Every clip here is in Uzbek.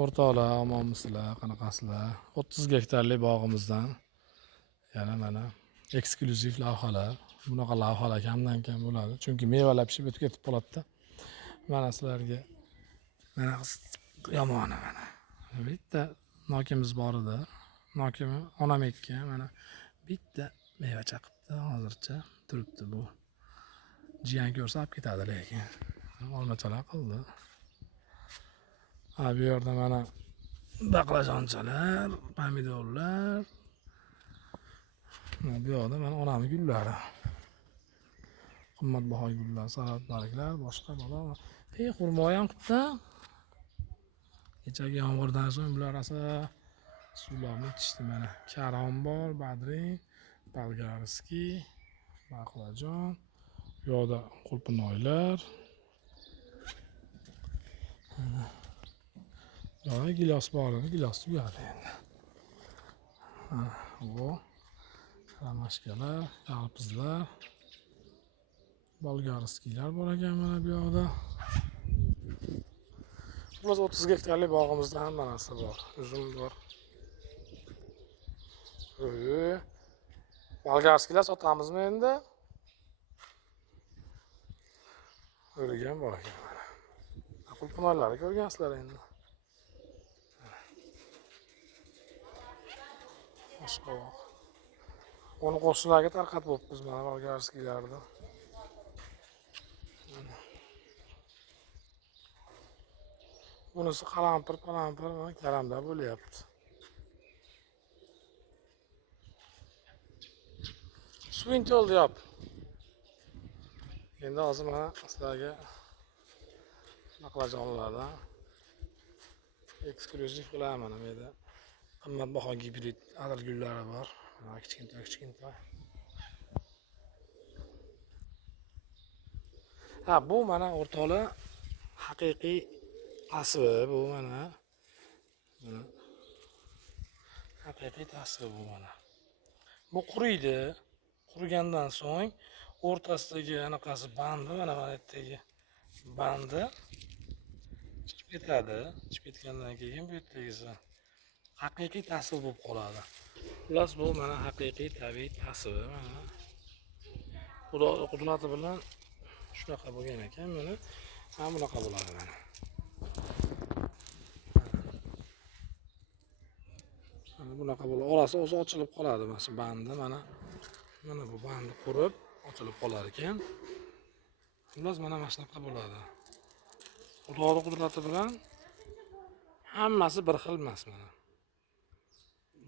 O'rtoqlar, omonmisizlar, qanaqasizlar? 30 gektarlik bog'imizdan yana mana eksklyuziv lavhalar. Bunaqa lavhalar kamdan-kam bo'ladi. Chunki mevalar pishib o'tib ketib qoladi-da. Mana sizlarga mana yomoni mana. Bitta nokimiz bor edi. Nokimi onam ekkan. Mana bitta meva chaqibdi. Hozircha turibdi bu. Jiyan ko'rsa olib ketadi lekin. Olmachalar qildi. Bu yerda mana baqlajonchalar, pomidorlar. Bu yerda mana onamning gullari. Qimmatbaho gullar, salat barglar, boshqa bola. Xurmo ham qipti. Kechagi yomg'irdan so'ng bular asa suvlarni ichishdi mana. Karom bor, badring, bolgarskiy, baqlajon, bu yerda qulpinoylar. Mana gilos bor edi, gilos tugadi endi. Bu ramashkalar, yalpizlar, bolgarskiylar bor ekan mana bu yerda. Biz 30 gektarlik bog'imizda hamma narsa bor. Uzum bor. Bolgarskiylar sotamizmi endi? O'rgan bor ekan mana. Qulpinoylarni ko'rgansizlar endi. Boshqa bog'. Uni qo'shnilarga tarqatib bo'libmiz mana bolgarskiylarni. Bunisi qalampir mana karamda bo'lyapti. Suving to'ldi yop. Endi hozir mana sizlarga baqlajonlardan eksklyuziv qilaman mana bu yerda. Qimmatbaho gibrid adirgullari bor. Mana kichkintoy. Bu mana o'rtoqlar haqiqiy tasvir bu mana. Haqiqiy tasvir bu mana. Bu quriydi. Qurigandan so'ng o'rtasidagi anaqasi bandi mana bu yerdagi bandi chiqib ketadi. Chiqib ketgandan keyin bu yerdagisi haqiqiy tasvir bo'lib qoladi. Xullas bu mana haqiqiy tabiiy tasvir mana. Xudo qudrati bilan shunaqa bo'lgan ekan mana. Ham bunaqa bo'ladi mana. Mana bunaqa bo'ladi. Orasi o'zi ochilib qoladi mana shu bandi mana. Mana bu bandi qurib ochilib qolar ekan. Xullas mana shunaqa bo'ladi. Xudoning qudrati bilan hammasi bir xil emas mana.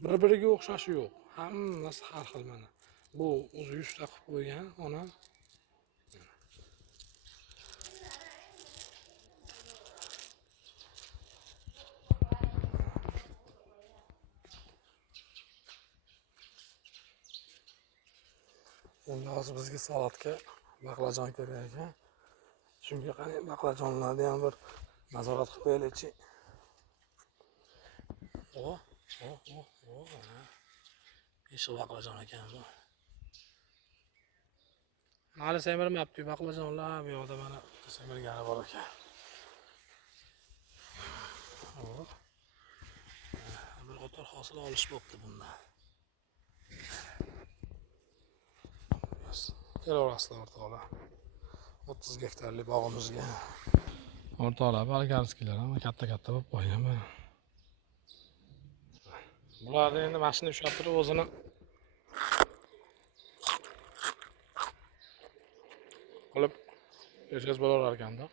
Bir-biriga o'xshashi yo'q. Hammasi har xil mana. Bu o'zi 100 ta qilib qo'ygan onam. Endi hozir bizga salatga baqlajon kerak ekan. Shunga qani baqlajonlarni ham bir nazorat qilib qo'yaylik-chi. Ish baqlajon ekan bu. Hali semirmabdi baqlajonlar, bu yerda mana semirgani bor ekan. Bir qator hosil olish bo'pti bundan. Kelaverasizlar o'rtoqlar. 30 gektarlik bog'imizga. O'rtoqlar, bolgarskiylar ham katta-katta bo'lib qolgan mana. Bularni endi mashina ushlab turib o'zini qilib yashaz bo'lar ekanda.